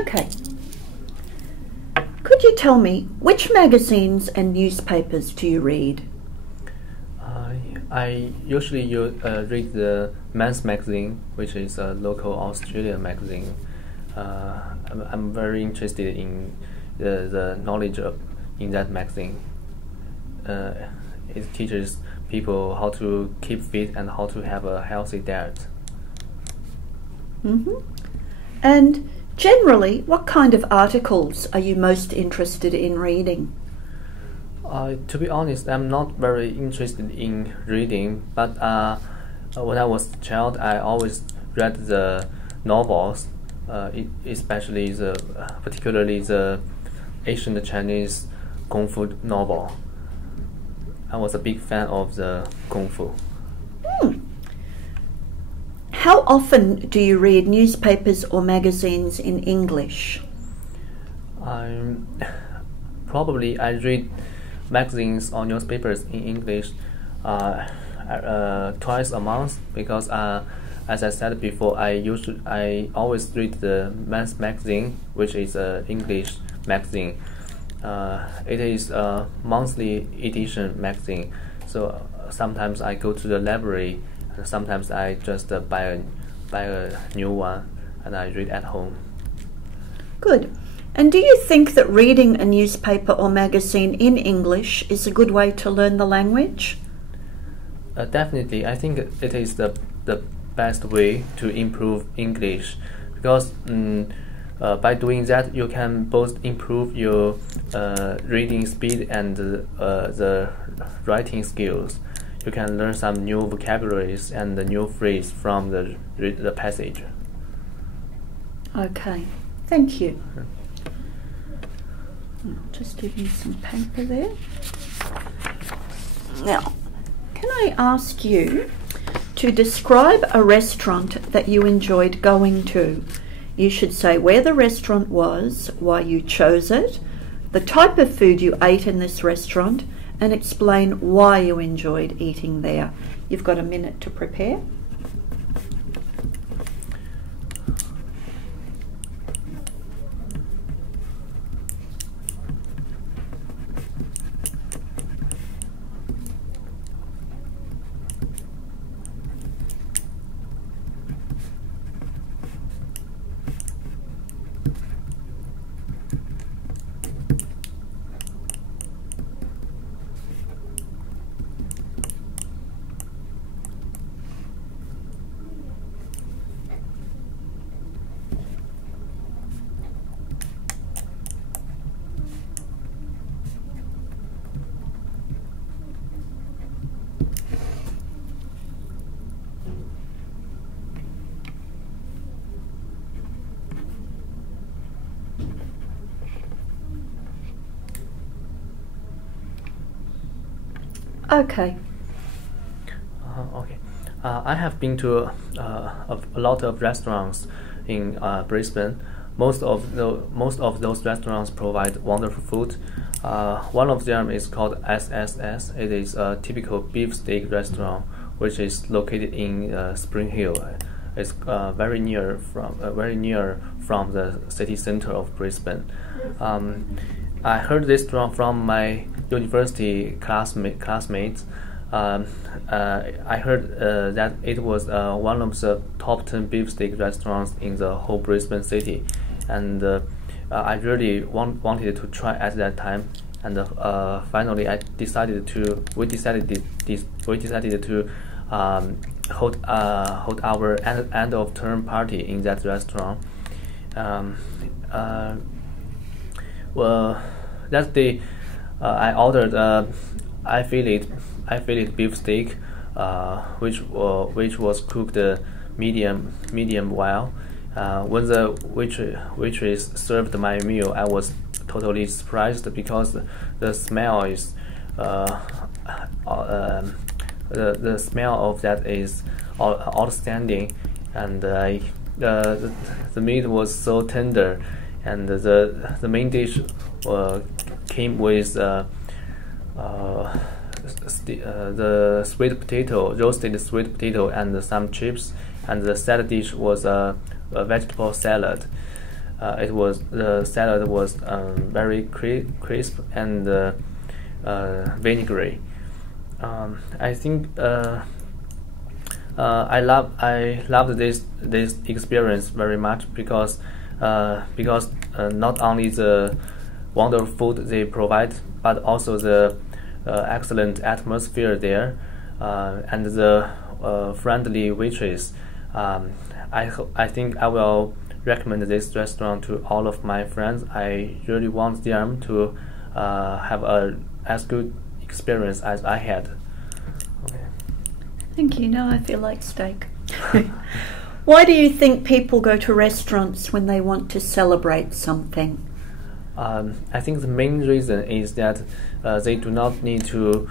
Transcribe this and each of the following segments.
Okay. Could you tell me which magazines and newspapers do you read? I usually read the Men's Magazine, which is a local Australian magazine. I'm very interested in the knowledge in that magazine. It teaches people how to keep fit and how to have a healthy diet. And generally, what kind of articles are you most interested in reading? To be honest, I'm not very interested in reading, but when I was a child, I always read the novels, especially particularly the ancient Chinese Kung Fu novel. I was a big fan of the Kung Fu. How often do you read newspapers or magazines in English? I read magazines or newspapers in English twice a month because, as I said before, I always read the Men's Magazine, which is an English magazine. It is a monthly edition magazine, so sometimes I go to the library, and sometimes I just buy a new one and I read at home. Good. And do you think that reading a newspaper or magazine in English is a good way to learn the language? Definitely, I think it is the best way to improve English because by doing that you can both improve your reading speed and the writing skills. You can learn some new vocabularies and the new phrase from the passage. Okay, thank you. I'll just give you some paper there. Now, can I ask you to describe a restaurant that you enjoyed going to? You should say where the restaurant was, why you chose it, the type of food you ate in this restaurant, and explain why you enjoyed eating there. You've got a minute to prepare. Okay. Okay. I have been to a lot of restaurants in Brisbane. Most of those restaurants provide wonderful food. One of them is called SSS. It is a typical beef steak restaurant, which is located in Spring Hill. It's very near from the city center of Brisbane. I heard this from my university classmates. I heard that it was one of the top 10 beef steak restaurants in the whole Brisbane city, and I really wanted to try at that time. And finally, we decided to hold our end of term party in that restaurant. Well, that day I ordered I fillet beef steak, which was cooked medium well. When the waitress served my meal, I was totally surprised because the smell is the smell of that is outstanding, and the meat was so tender, and the main dish came with the sweet potato, roasted sweet potato, and some chips, and the side dish was a vegetable salad. the salad was very crisp and vinegary. I think I loved this experience very much because not only the wonderful food they provide, but also the excellent atmosphere there and the friendly waitress. I think I will recommend this restaurant to all of my friends. I really want them to have as good experience as I had. Okay. Thank you. Now I feel like steak. Why do you think people go to restaurants when they want to celebrate something? I think the main reason is that they do not need to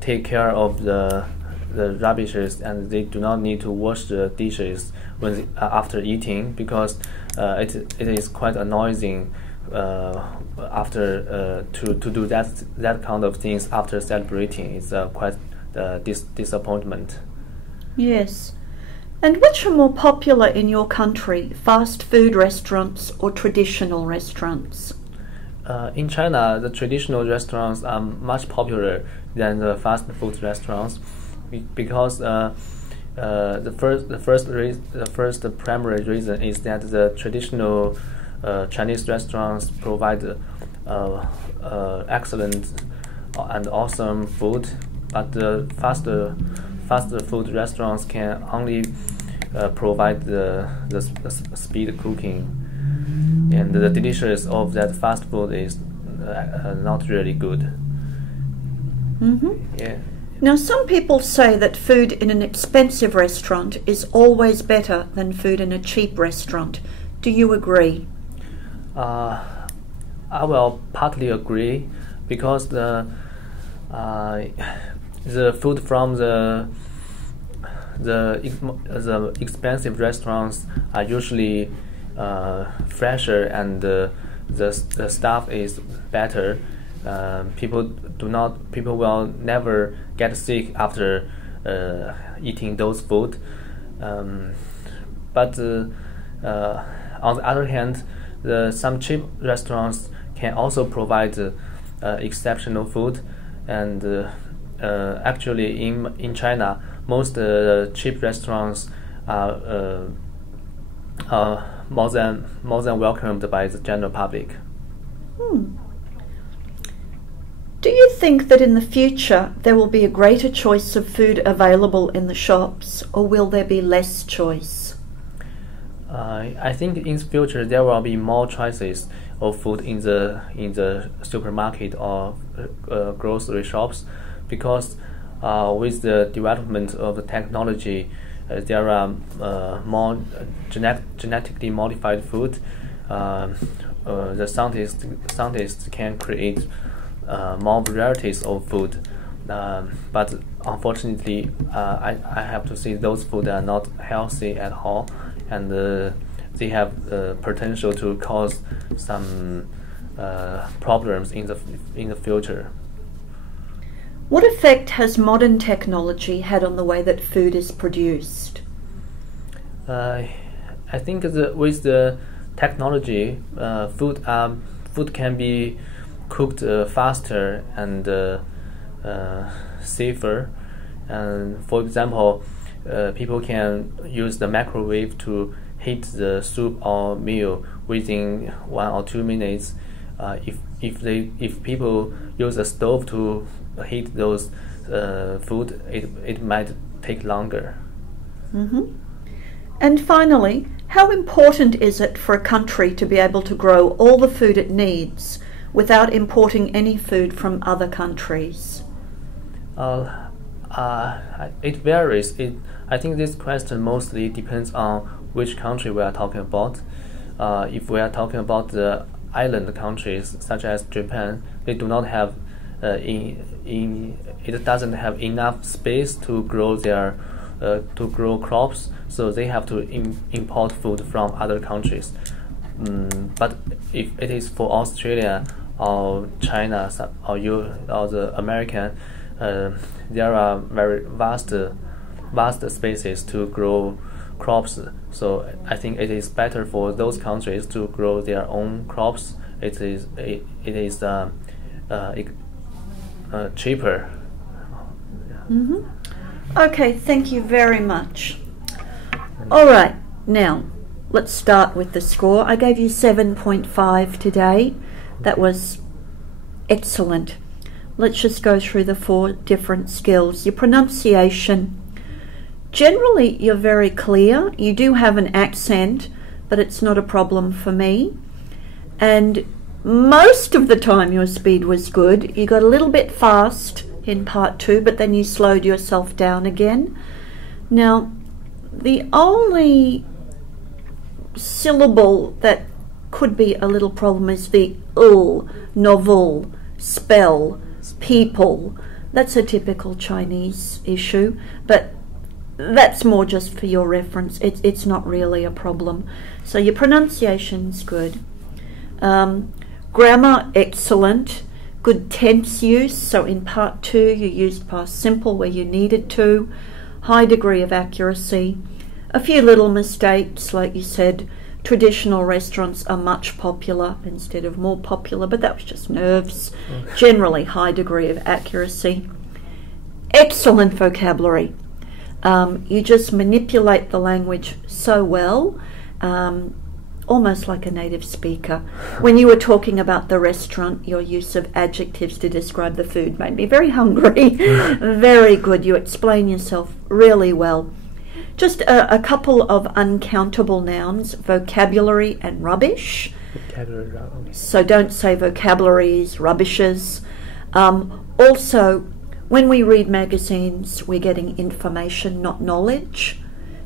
take care of the rubbishes, and they do not need to wash the dishes when after eating, because it is quite annoying after to do that kind of things after celebrating. It's quite disappointment. Yes. And which are more popular in your country, fast food restaurants or traditional restaurants? In China, the traditional restaurants are much popular than the fast food restaurants, because the first primary reason is that the traditional Chinese restaurants provide excellent and awesome food, but the fast food restaurants can only provide the speed cooking, and the delicious of that fast food is not really good. Mm-hmm. Yeah. Now, some people say that food in an expensive restaurant is always better than food in a cheap restaurant. Do you agree? I will partly agree, because the food from the expensive restaurants are usually fresher, and the staff is better. People will never get sick after eating those food. But on the other hand, some cheap restaurants can also provide exceptional food, and actually in China, most cheap restaurants are more than welcomed by the general public. Do you think that in the future there will be a greater choice of food available in the shops, or will there be less choice? I think in the future there will be more choices of food in the supermarket or grocery shops, because with the development of the technology, there are more genetically modified food. The scientists can create more varieties of food, but unfortunately, I have to say those food are not healthy at all, and they have potential to cause some problems in the future. What effect has modern technology had on the way that food is produced? I think with the technology, food can be cooked faster and safer. And for example, people can use the microwave to heat the soup or meal within 1 or 2 minutes. If people use a stove to heat those food, it might take longer. Mm-hmm. And finally, how important is it for a country to be able to grow all the food it needs without importing any food from other countries? It varies. I think this question mostly depends on which country we are talking about. If we are talking about the island countries such as Japan, they do not have it doesn't have enough space to grow crops, so they have to import food from other countries. But if it is for Australia or China or the American, there are very vast spaces to grow crops. So I think it is better for those countries to grow their own crops. It is cheaper. Mm-hmm. Okay, thank you very much. All right, now let's start with the score. I gave you 7.5 today. That was excellent. Let's just go through the 4 different skills. Your pronunciation. Generally, you're very clear. You do have an accent, but it's not a problem for me. And most of the time your speed was good. You got a little bit fast in part 2, but then you slowed yourself down again. Now, the only syllable that could be a little problem is the ul, novel, spell, people. That's a typical Chinese issue, but that's more just for your reference. It's not really a problem. So your pronunciation's good. Grammar, excellent. Good tense use. So in part 2 you used past simple where you needed to. High degree of accuracy. A few little mistakes, like you said, traditional restaurants are much popular instead of more popular, but that was just nerves. Generally high degree of accuracy. Excellent vocabulary. You just manipulate the language so well, almost like a native speaker. When you were talking about the restaurant, your use of adjectives to describe the food made me very hungry. Very good. You explain yourself really well. Just a couple of uncountable nouns, vocabulary and rubbish. Vocabulary. So don't say vocabularies, rubbishes. Also, when we read magazines, we're getting information, not knowledge.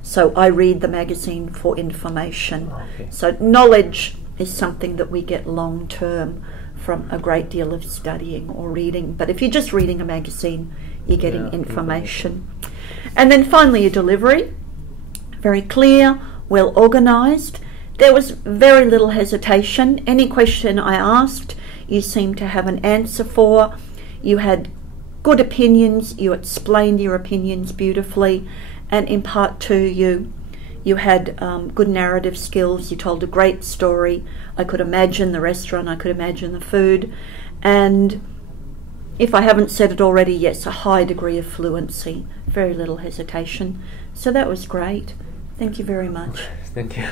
So I read the magazine for information. Okay. So knowledge is something that we get long term from a great deal of studying or reading. But if you're just reading a magazine, you're getting information. And then finally, your delivery. Very clear, well organised. There was very little hesitation. Any question I asked, you seemed to have an answer for. You had good opinions. You explained your opinions beautifully. And in part 2, you had good narrative skills. You told a great story. I could imagine the restaurant. I could imagine the food. And if I haven't said it already, yes, a high degree of fluency. Very little hesitation. So that was great. Thank you very much. Thank you.